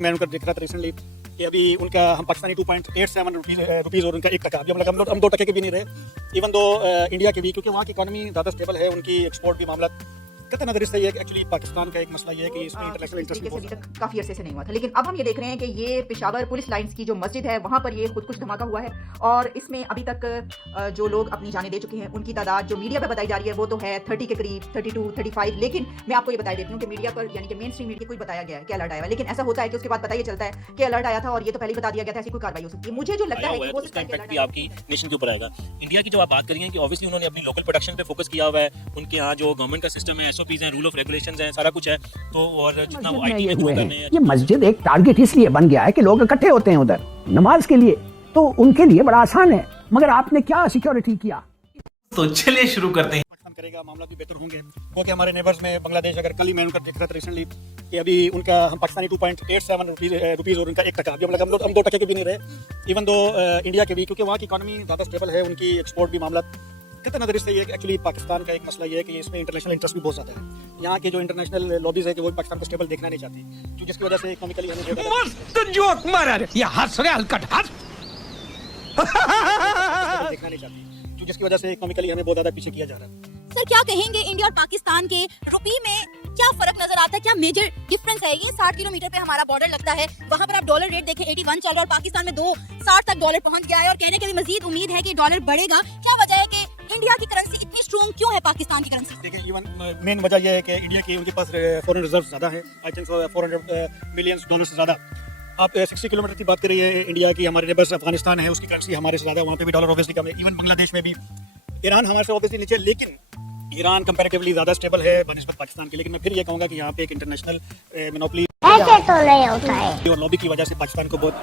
मैं उनका देख रहा था रिसेंटली कि अभी उनका हम पाकिस्तानी 2.87 रुपीज़ और उनका 1 टका, अभी हम 2 टके के भी नहीं रहे इवन दो इंडिया के भी, क्योंकि वहाँ की इकॉनमी ज़्यादा स्टेबल है, उनकी एक्सपोर्ट भी मामला कहते नजर से ये एक्चुअली पाकिस्तान का एक मसला ये है कि इसमें इंटरनेशनल इंटरेस्ट अभी तक काफी अरसे से नहीं हुआ था, लेकिन अब हम ये देख रहे हैं कि ये पेशावर पुलिस लाइंस की जो मस्जिद है वहाँ पर ये खुदकुश धमाका हुआ है और इसमें अभी तक जो लोग अपनी जानें दे चुके हैं उनकी तादाद जो मीडिया पे बताई जा रही है वो तो है 30 के करीब, 32, 35, लेकिन मैं आपको ये बता देती हूँ कि मीडिया पर यानी कि मेन स्ट्रीम मीडिया को बताया गया है कि अलर्ट आया है, लेकिन ऐसा होता है कि उसके बाद पता ये चलता है कि अलर्ट आया था और ये तो पहले ही बता दिया गया था, ऐसी कोई कार्रवाई हो सकती है। मुझे जो लगता है कि वो इसका इम्पैक्ट भी आपकी नेशन के ऊपर आएगा। इंडिया की जो आप बात करिए कि ऑब्वियसली उन्होंने अपनी लोकल प्रोडक्शन पे फोकस किया हुआ है, उनके यहाँ जो गवर्नमेंट का सिस्टम है, एसओपीज हैं, रूल ऑफ रेगुलेशंस हैं, सारा कुछ है, तो और जितना वो आईटी में हुए हैं, ये मस्जिद एक टारगेट इसलिए बन गया है कि लोग इकट्ठे होते हैं उधर नमाज के लिए, तो उनके लिए बड़ा आसान है, मगर आपने क्या सिक्योरिटी किया। तो चलिए शुरू करते हैं। करेगा मामला भी बेहतर होंगे, क्योंकि हमारे नेबर्स में बांग्लादेश, अगर कल ही मैं उनका देख रहा था रिसेंटली कि अभी उनका हम पाकिस्तानी 2.87 रुपीज़ और उनका 1 टका, अभी हम 2 टके के भी नहीं रहे इवन दो इंडिया के भी, क्योंकि वहाँ की इकॉनमी ज़्यादा स्टेबल है, उनकी एक्सपोर्ट भी मामला कहते नजर से ये एक्चुअली पाकिस्तान का एक मसला ये है कि इसमें इंटरनेशनल इंटरेस्ट भी बहुत ज़्यादा है। यहाँ के जो इंटरनेशनल लॉबीज है कि वो पाकिस्तान को स्टेबल देखना नहीं चाहती, जो जिसकी वजह से इकोनॉमिकली हमें जोक मारा रे, ये हंस रहे हलकट हंस देखना नहीं चाहती, जो जिसकी वजह से इकोनॉमिकली हमें बहुत ज़्यादा पीछे किया जा रहा है। सर क्या कहेंगे, इंडिया और पाकिस्तान के रुपये में क्या फर्क नजर आता है, क्या मेजर डिफरेंस है? ये 60 किलोमीटर पे हमारा बॉर्डर लगता है, वहाँ पर आप डॉलर रेट देखें 81 चल रहा है और पाकिस्तान में 2.60 तक डॉलर पहुँच गया है और कहने के भी मजीद उम्मीद है कि डॉलर बढ़ेगा। क्या वजह है कि इंडिया की करेंसी इतनी स्ट्रॉन्ग क्यों है पाकिस्तान की करेंसी? देखिए इवन मेन वजह यह है कि इंडिया की उनके पास फॉरेन रिजर्व ज़्यादा है, आई थिंक 400 मिलियन डॉलर से ज़्यादा। आप 60 किलोमीटर की बात कर रही है इंडिया की, हमारे नेबर्स अफगानिस्तान है, उसकी करेंसी हमारे से ज़्यादा, वहाँ पे भी डॉलर ऑब्वियसली कम है, इवन बांग्लादेश में भी। ईरान हमारे से ऑब्वियसली नीचे, लेकिन ईरान कंपैरेटिवली ज़्यादा स्टेबल है बनिस्बत पाकिस्तान की। लेकिन मैं फिर ये कहूँगा कि यहाँ पे एक इंटरनेशनल मोनोपोली ऐसे तो नहीं होता है और लॉबी की वजह से पाकिस्तान को बहुत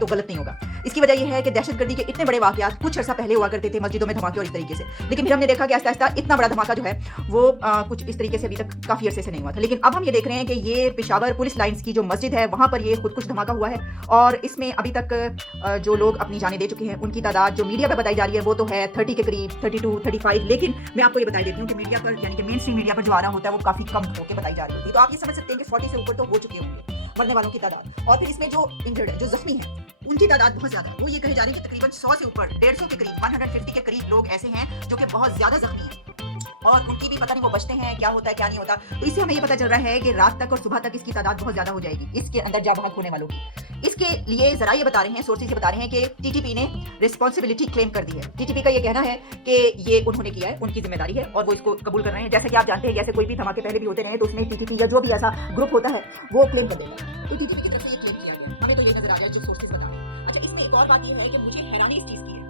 तो गलत नहीं होगा। इसकी वजह यह है कि दहशतगर्दी के इतने बड़े वाकयात कुछ अर्सा पहले हुआ करते थे मस्जिदों में धमाके और इस तरीके से, लेकिन फिर हमने देखा कि आहिस्ता आहिस्ता इतना बड़ा धमाका जो है वो कुछ इस तरीके से अभी तक काफी अरसे से नहीं हुआ था। लेकिन अब हम ये देख रहे हैं कि ये पेशावर पुलिस लाइंस की जो मस्जिद है वहाँ पर ये खुदकुश धमाका हुआ है और इसमें अभी तक जो लोग अपनी जानें दे चुके हैं उनकी तादाद जो मीडिया पर बताई जा रही है वो तो है 30 के करीब, 32, 35, लेकिन मैं आपको ये बता देती हूँ कि मीडिया पर यानी कि मेन स्ट्रीम मीडिया पर जो आ रहा होता है वो काफी कम होकर बताई जा रही होती है। तो आप ये समझ सकते हैं कि 40 से ऊपर तो हो चुके होंगे मरने वालों की तादाद, और फिर इसमें जो इंजर्ड है, जो जख्मी है, उनकी तादाद बहुत ज्यादा है। वो ये कहे जा रही है कि तकरीबन 100 से ऊपर, 150 के करीब, 150 के करीब लोग ऐसे हैं जो कि बहुत ज्यादा जख्मी हैं और उनकी भी पता नहीं वो बचते हैं, क्या होता है क्या नहीं होता। तो इससे हमें ये पता चल रहा है कि रात तक और सुबह तक इसकी तादाद बहुत ज्यादा हो जाएगी, इसके अंदर जा भाग होने वालों की। इसके लिए जरा ये बता रहे हैं, सोर्सेज ये बता रहे हैं कि टीटीपी ने रिस्पॉन्सिबिलिटी क्लेम कर दी है। टीटीपी का ये कहना है कि ये उन्होंने किया है, उनकी जिम्मेदारी है और वो इसको कबूल कर रहे हैं। जैसे कि आप जानते हैं जैसे कोई भी धमाके पहले भी होते रहे तो उसमें टीटीपी या जो भी ऐसा ग्रुप होता है वो क्लेम कर देगा। तो टीटीपी की तरफ से ये क्लेम किया गया, हमें तो ये नजर आ गया जो सोर्सेज बता रहे हैं। अच्छा, इसमें एक और बात ये है कि मुझे हैरानी इस चीज की है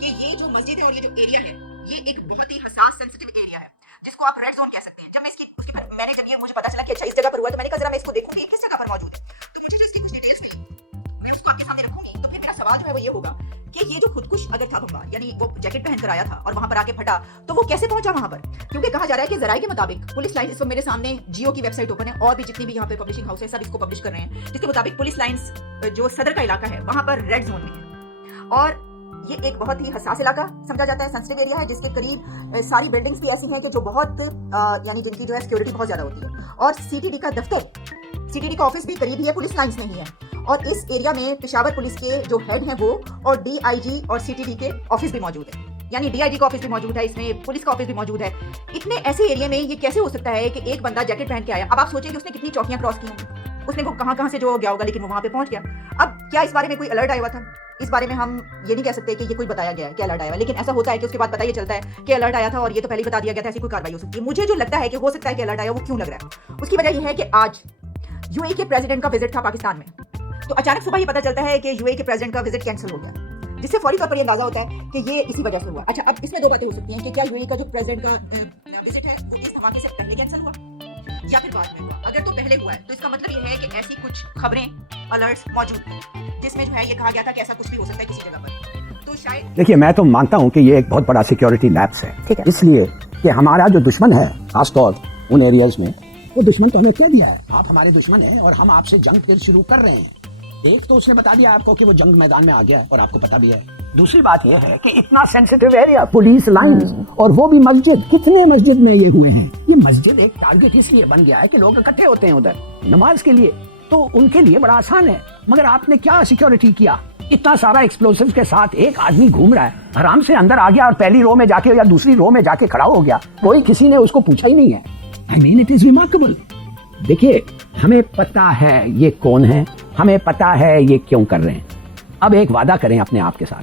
कि ये जो मस्जिद है और ये जो एरिया है ये एक बहुत ही हसास सेंसिटिव एरिया है जिसको आप रेड जोन कह सकते हैं। जब मैं मैंने जब ये मुझे पता चला कि अच्छा इस जगह पर हुआ तो मैंने कहा जरा मैं इसको देखूंगी किस जगह पर मौजूद है, तो मुझे इसकी कुछ डिटेल्स मिली, मैं उसको आपके सामने रखूंगी। तो फिर मेरा सवाल जो है वो ये होगा कि ये जो खुदकुश अगर था बमबार, यानी वो जैकेट पहनकर आया था और वहां पर आके फटा, तो वो कैसे पहुंचा वहां पर? क्योंकि कहा जा रहा है कि जराये के मुताबिक पुलिस लाइन, इसको मेरे सामने जियो की वेबसाइट ओपन है और भी जितनी भी यहाँ पे पब्लिशिंग हाउस है सब इसको पब्लिश कर रहे हैं, जिसके मुताबिक पुलिस लाइंस जो सदर का इलाका है वहां पर रेड जोन में है और ये एक बहुत ही हसास इलाका समझा जाता है, सेंसिटिव एरिया है जिसके करीब सारी बिल्डिंग्स भी ऐसी हैं कि जो बहुत यानी जिनकी जो है सिक्योरिटी बहुत ज्यादा होती है और सीटीडी का दफ्तर, सीटीडी का ऑफिस भी करीब ही है, पुलिस लाइंस नहीं है। और इस एरिया में पेशावर पुलिस के जो हेड हैं वो और डीआईजी और सीटीडी के ऑफिस भी मौजूद है, यानी डीआईजी का ऑफिस भी मौजूद है, इसमें पुलिस का ऑफिस भी मौजूद है। इतने ऐसे एरिया में ये कैसे हो सकता है कि एक बंदा जैकेट पहन के आया? अब आप सोचिए कि उसने कितनी चौकियां क्रॉस की होंगी, उसने वो कहां से जो गया होगा, लेकिन वो वहां पे पहुंच गया। अब क्या इस बारे में कोई अलर्ट आया हुआ था? इस बारे में हम ये नहीं कह सकते कि ये कोई बताया गया है कि अलर्ट आया है, लेकिन ऐसा होता है कि उसके बाद पता ये चलता है कि अलर्ट आया था और ये तो पहले ही बता दिया गया था, ऐसी कोई कार्रवाई हो सकती है। मुझे जो लगता है कि हो सकता है कि अलर्ट आया, वो क्यों लग रहा है? उसकी वजह यह है कि आज यूएई के प्रेसिडेंट का विजिट था पाकिस्तान में, तो अचानक सुबह ये पता चलता है कि यूएई के प्रेसिडेंट का विजिट कैंसिल हो गया, जिससे फौरी तौर पर ये अंदाजा होता है कि ये इसी वजह से हुआ। अच्छा, अब इसमें दो बातें हो सकती हैं कि क्या यूएई का जो प्रेसिडेंट का विजिट है वो इस धमाके से पहले कैंसिल हुआ या फिर बाद में हुआ। अगर तो पहले हुआ है तो इसका मतलब ये है कि ऐसी कुछ खबरें, अलर्ट्स मौजूद हैं जिसमें जो है ये कहा गया था कि ऐसा कुछ भी हो सकता है किसी जगह पर। तो शायद देखिए, मैं तो मानता हूँ कि ये एक बहुत बड़ा सिक्योरिटी लैप्स है, इसलिए कि हमारा जो दुश्मन है खासतौर उन एरियाज में वो दुश्मन तो हमें कह दिया है, आप हमारे दुश्मन हैं और हम आपसे जंग फिर शुरू कर रहे हैं। एक तो उसने बता दिया आपको कि वो जंग मैदान में आ गया है और आपको पता भी है। दूसरी बात यह है कि इतना सेंसिटिव एरिया, पुलिस लाइंस, और वो भी मस्जिद, कितने मस्जिद में ये हुए हैं। ये मस्जिद एक टारगेट इसलिए बन गया है कि लोग इकट्ठे होते हैं उधर नमाज के लिए, तो उनके लिए बड़ा आसान है। मगर आपने क्या सिक्योरिटी किया? इतना सारा एक्सप्लोसिव के साथ एक आदमी घूम रहा है, आराम से अंदर आ गया और पहली रो में जाके या दूसरी रो में जाके खड़ा हो गया, कोई किसी ने उसको पूछा ही नहीं है। I mean it is remarkable. देखिए, हमें पता है ये कौन है, हमें पता है ये क्यों कर रहे हैं। अब एक वादा करें अपने आप के साथ,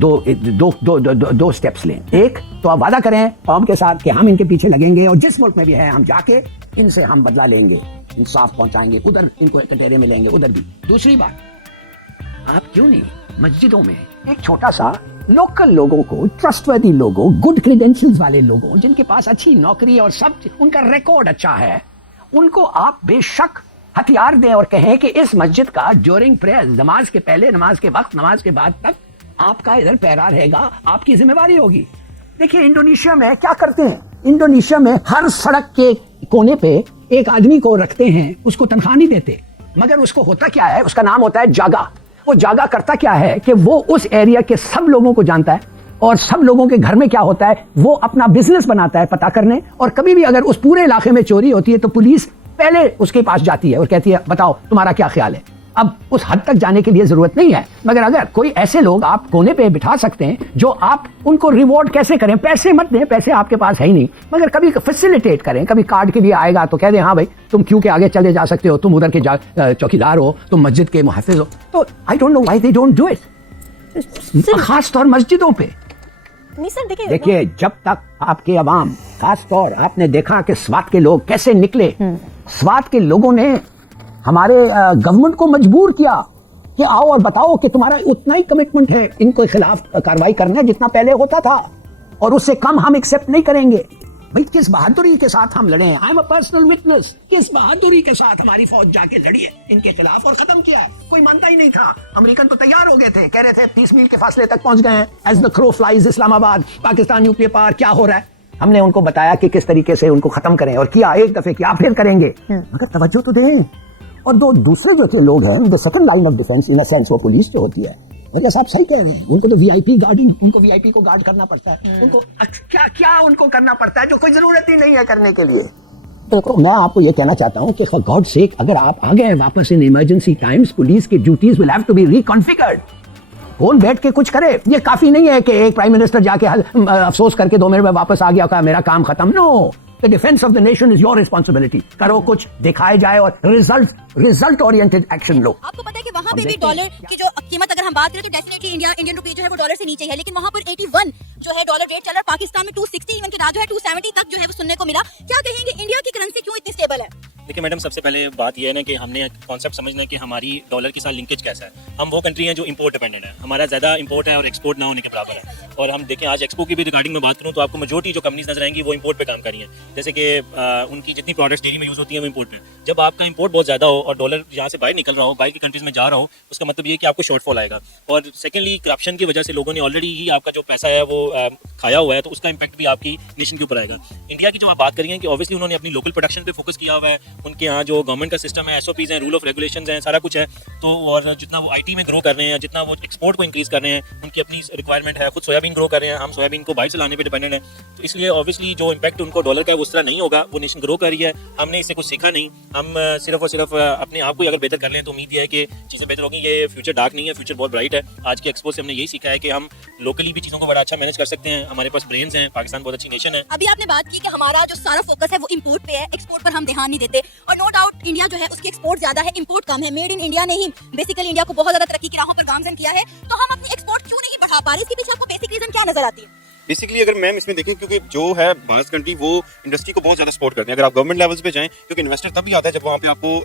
दो स्टेप्स लें। एक तो आप वादा करें कौम के साथ कि हम इनके पीछे लगेंगे और जिस मुल्क में भी है हम जाके इनसे हम बदला लेंगे, इंसाफ पहुंचाएंगे, उधर इनको कटेरे में लेंगे, उधर भी। दूसरी बात, आप क्यों नहीं मस्जिदों में एक छोटा सा लोकल लोगों को, ट्रस्टवर्दी लोगों, गुड क्रेडेंशियल्स वाले लोगों, जिनके पास अच्छी नौकरी और सब उनका रिकॉर्ड अच्छा है, उनको आप बेशक हथियार दें और कहें कि इस मस्जिद का ड्यूरिंग प्रेयर, नमाज के पहले, नमाज के वक्त, नमाज के बाद तक आपका इधर पहरा रहेगा, आपकी जिम्मेवारी होगी। देखिए इंडोनेशिया में क्या करते हैं, इंडोनेशिया में हर सड़क के कोने पे एक आदमी को रखते हैं, उसको तनख्वाह नहीं देते, मगर उसको होता क्या है, उसका नाम होता है जागा। वो जागा करता क्या है कि वो उस एरिया के सब लोगों को जानता है और सब लोगों के घर में क्या होता है वो अपना बिजनेस बनाता है पता करने, और कभी भी अगर उस पूरे इलाके में चोरी होती है तो पुलिस पहले उसके पास जाती है और कहती है बताओ तुम्हारा क्या ख्याल है। अब उस हद तक जाने के लिए जरूरत नहीं है, मगर अगर कोई ऐसे लोग आप कोने पे बिठा सकते हैं जो आप उनको रिवॉर्ड कैसे करें, पैसे मत दें, पैसे आपके पास है ही नहीं, मगर कभी फैसिलिटेट करें, कभी कार्ड के लिए आएगा तो कह दें हाँ भाई तुम क्यों के आगे चले जा सकते हो, तुम उधर के चौकीदार हो, तुम मस्जिद के मुहाफिज हो। तो I don't know why they don't do it, खास तौर मस्जिदों पे। देखिए जब तक आपके अवाम, खास तौर आपने देखा कि स्वात के लोग कैसे निकले, स्वात के लोगों ने हमारे गवर्नमेंट को मजबूर किया कि आओ और बताओ कि तुम्हारा उतना ही कमिटमेंट है इनको खिलाफ कार्रवाई करने जितना पहले होता था, और उससे कम हम एक्सेप्ट नहीं करेंगे। भाई किस बहादुरी के साथ हम लड़े हैं, I am a personal witness, किस बहादुरी के साथ हमारी फौज जाके लड़ी है इनके खिलाफ और खत्म किया है। कोई मानता ही नहीं था, अमेरिकन तो तैयार हो गए थे, कह रहे थे 30 मील के फासले तक पहुंच गए हैं, as the crow flies Islamabad, Pakistan nuclear power, क्या हो रहा है। हमने उनको बताया कि किस तरीके से उनको खत्म करें, और किया, एक दफे किया, फिर करेंगे, मगर तवज्जो तो दें। और दो दूसरे जो लोग हैं उनके second line of defence in a sense वो पुलिस जो होती है, और साहब सही कह रहे हैं, उनको तो वीआईपी गार्डिंग, उनको वीआईपी को गार्ड करना पड़ता है, उनको क्या क्या उनको करना पड़ता है जो कोई जरूरत ही नहीं है करने के लिए। तो मैं आपको ये कहना चाहता हूं कि फॉर गॉड सेक अगर आप आ गए वापस इन इमरजेंसी टाइम्स, पुलिस की duties will have to be reconfigured. कौन बैठ के कुछ करे, ये काफी नहीं है कि एक प्राइम मिनिस्टर जाके अफसोस करके 2 मिनट में वापस आ गया, कहा मेरा काम खत्म। No, the defence of the nation is your responsibility. करो कुछ, दिखाए जाए और रिजल्ट ओरिएंटेड एक्शन लो। आपको पता है कि वहाँ पे भी डॉलर की जो कीमत अगर हम बात करें तो डेफिनेटली इंडियन रुपी जो है वो डॉलर से नीचे है, लेकिन वहाँ पर 81 जो है डॉलर रेट चल रहा है, पाकिस्तान में 260, इवन के राज जो है 270 तक जो है वो सुनने को मिला। क्या कहेंगे इंडिया की करेंसी क्यों इतनी स्टेबल है? देखिए मैडम, सबसे पहले बात यह है ना कि हमने कॉन्सेप्ट समझना है कि हमारी डॉलर के साथ लिंकेज कैसा है। हम वो कंट्री हैं जो इंपोर्ट डिपेंडेंट है, हमारा ज़्यादा इंपोर्ट है और एक्सपोर्ट ना होने के बराबर है। और हम देखें आज एक्सपो की भी रिगार्डिंग में बात करूँ तो आपको मेजोरिटी जो कंपनीज नजर आएंगी वो इंपोर्ट पे काम कर रही हैं, जैसे कि उनकी जितनी प्रोडक्ट्स डेयरी में यूज़ होती हैं वो इंपोर्ट पे। जब आपका इंपोर्ट बहुत ज़्यादा हो और डॉलर यहाँ से बाहर निकल रहा हो, बाहर की कंट्रीज में जा रहा हो, उसका मतलब ये है कि आपको शॉर्टफॉल आएगा। और सेकेंडली करप्शन की वजह से लोगों ने ऑलरेडी ही आपका जो पैसा है वो खाया हुआ है, तो उसका इंपैक्ट भी आपकी नेशन के ऊपर आएगा। इंडिया की जो आप बात करिए कि ऑब्वियसली उन्होंने अपनी लोकल प्रोडक्शन पे फोकस किया हुआ है, उनके यहाँ जो गवर्नमेंट का सिस्टम है, एसओपीज हैं, रूल ऑफ रेगुलेशंस हैं, सारा कुछ है। तो और जितना वो आईटी में ग्रो कर रहे हैं, जितना वो एक्सपोर्ट को इंक्रीज कर रहे हैं, उनकी अपनी रिक्वायरमेंट है, खुद सोयाबीन ग्रो कर रहे हैं, हम सोयाबीन को बाहर से लाने पे डिपेंडेंट है। तो इसलिए ऑब्वियसली जो इंपैक्ट उनको डॉलर का है उस तरह नहीं होगा, वो नेशन ग्रो कर रही है। हमने इससे कुछ सीखा नहीं, हम सिर्फ और सिर्फ अपने आप को अगर बेहतर कर लें तो उम्मीद है कि चीज़ें बेहतर होगी। ये फ्यूचर डार्क नहीं है, फ्यूचर बहुत ब्राइट है। आज के एक्सपो से हमने यही सीखा है कि हम लोकली भी चीज़ों को बड़ा अच्छा मैनेज कर सकते हैं, हमारे पास ब्रेन्स हैं, पाकिस्तान बहुत अच्छी नेशन है। अभी आपने बात की कि हमारा जो सारा फोकस है वो इंपोर्ट पे है, एक्सपोर्ट पर हम ध्यान नहीं देते, और नो डाउट इंडिया जो है उसकी एक्सपोर्ट ज्यादा है, इंपोर्ट कम है। मेड इन इंडिया ने ही बेसिकली इंडिया को बहुत ज्यादा तरक्की की राहों पर गामजन किया है, तो हम अपनी एक्सपोर्ट क्यों नहीं बढ़ा पा रहे? इसके पीछे आपको बेसिक रीजन क्या नजर आती है? बेसिकली अगर मैम इसमें देखें, क्योंकि जो है भारत कंट्री वो इंडस्ट्री को बहुत ज़्यादा सपोर्ट करते हैं। अगर आप गवर्नमेंट लेवल्स पे जाएं, क्योंकि इन्वेस्टर तब भी आता है जब वहाँ पे आपको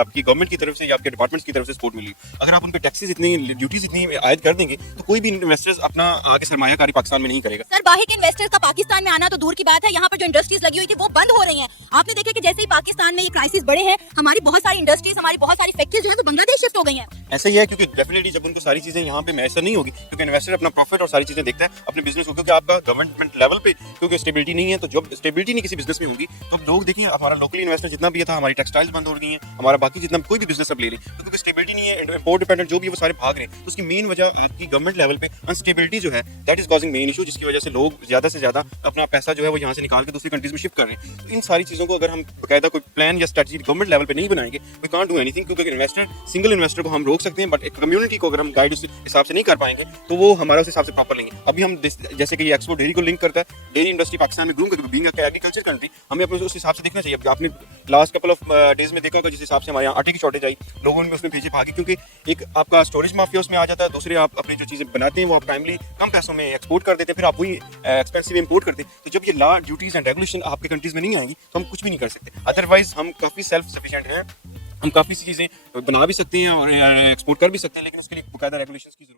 आपकी गवर्नमेंट की तरफ से या आपके डिपार्टमेंट्स की तरफ से सपोर्ट मिली। अगर आप उन पे टैक्सेस इतनी, ड्यूटीज इतनी आयद कर देंगे तो कोई भी इन्वेस्टर्स अपना आगे सरमायाकारी पाकिस्तान में नहीं करेगा। सर, बाहर के इन्वेस्टर्स का पाकिस्तान में आना तो दूर की बात है, यहाँ पर जो इंडस्ट्रीज लगी हुई थी वो बंद हो रही हैं। आपने देखा कि जैसे ही पाकिस्तान में ये क्राइसिस बढ़े हैं, हमारी बहुत सारी इंडस्ट्रीज, हमारी बहुत सारी फैक्ट्रीज जो है वो बांग्लादेश शिफ्ट हो गई हैं। ऐसा ही है, क्योंकि डेफिनेटली जब उनको सारी चीज़ें यहाँ पे मैसर नहीं होगी, क्योंकि इन्वेस्टर अपना प्रॉफिट और सारी चीज़ें देखता है अपने बिजनेस को, क्योंकि क्योंकि आपका गवर्नमेंट लेवल पे क्योंकि स्टेबिलिटी नहीं है, तो जब स्टेबिलिटी नहीं किसी बिजनेस में होगी तो अब लोग देखिए हमारा लोकली इन्वेस्टर जितना भी था, हमारी टेक्सटाइल्स बंद हो रही हैं, हमारा बाकी जितना कोई भी बिजनेस अब ले लें, तो क्योंकि स्टेबिलिटी नहीं है, इंपोर्ट डिपेंडेंट जो भी है वो सारे भाग रहे हैं। तो उसकी मेन वजह आपकी गवर्नमेंट लेवल पे अनस्टेबिलिटी जो है, that is causing main issue, जिसकी वजह से लोग ज्यादा से ज्यादा अपना पैसा जो है वो यहाँ से निकाल के दूसरी कंट्रीज में शिफ्ट कर रहे हैं। तो इन सारी चीजों को अगर हम बाकायदा कोई प्लान या स्ट्रेटजी गवर्नमेंट लेवल पे नहीं बनाएंगे, वी कांट डू एनीथिंग, क्योंकि इन्वेस्टर सिंगल इन्वेस्टर को हम रोक सकते हैं, बट एक कम्युनिटी को अगर हम गाइड उस हिसाब से नहीं कर पाएंगे तो वो हमारा उस हिसाब से प्रॉपर लेंगे। अभी हम जैसे कि ये एक्सपोर्ट डेयरी को लिंक करता है, डेयरी इंडस्ट्री पाकिस्तान में ग्रूम करके बीइंग एग्रीकल्चर कंट्री, हमें अपने उस हिसाब से देखना चाहिए। आपने लास्ट कपल ऑफ डेज में देखा होगा जिस हिसाब से हमारे यहाँ आटे की शॉर्टेज आई, लोगों ने उसमें पीछे भागे, क्योंकि एक आपका स्टोरेज माफिया उसमें आ जाता है, दूसरे आप अपनी जो चीजें बनाते हैं वो आप टाइमली कम पैसों में एक्सपोर्ट कर देते हैं, फिर आप वही एक्सपेंसिव इंपोर्ट करते हैं। तो जब ये लॉ ड्यूटीज एंड रेगुलेशन आपके कंट्रीज में नहीं आएंगी तो हम कुछ भी नहीं कर सकते। अदरवाइज हम काफी सेल्फ सफिशिएंट हैं, हम काफी सी चीजें बना भी सकते हैं और एक्सपोर्ट कर भी सकते हैं, लेकिन उसके लिए बाकायदा रेगुलेशंस की जरूरत है।